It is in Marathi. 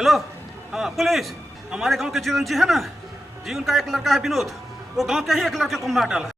हेलो, हाँ पुलिस, हमारे गांव के चिरंजी है ना जी, उनका एक लड़का है विनोद, वो गांव के ही एक लड़के को मार डाला।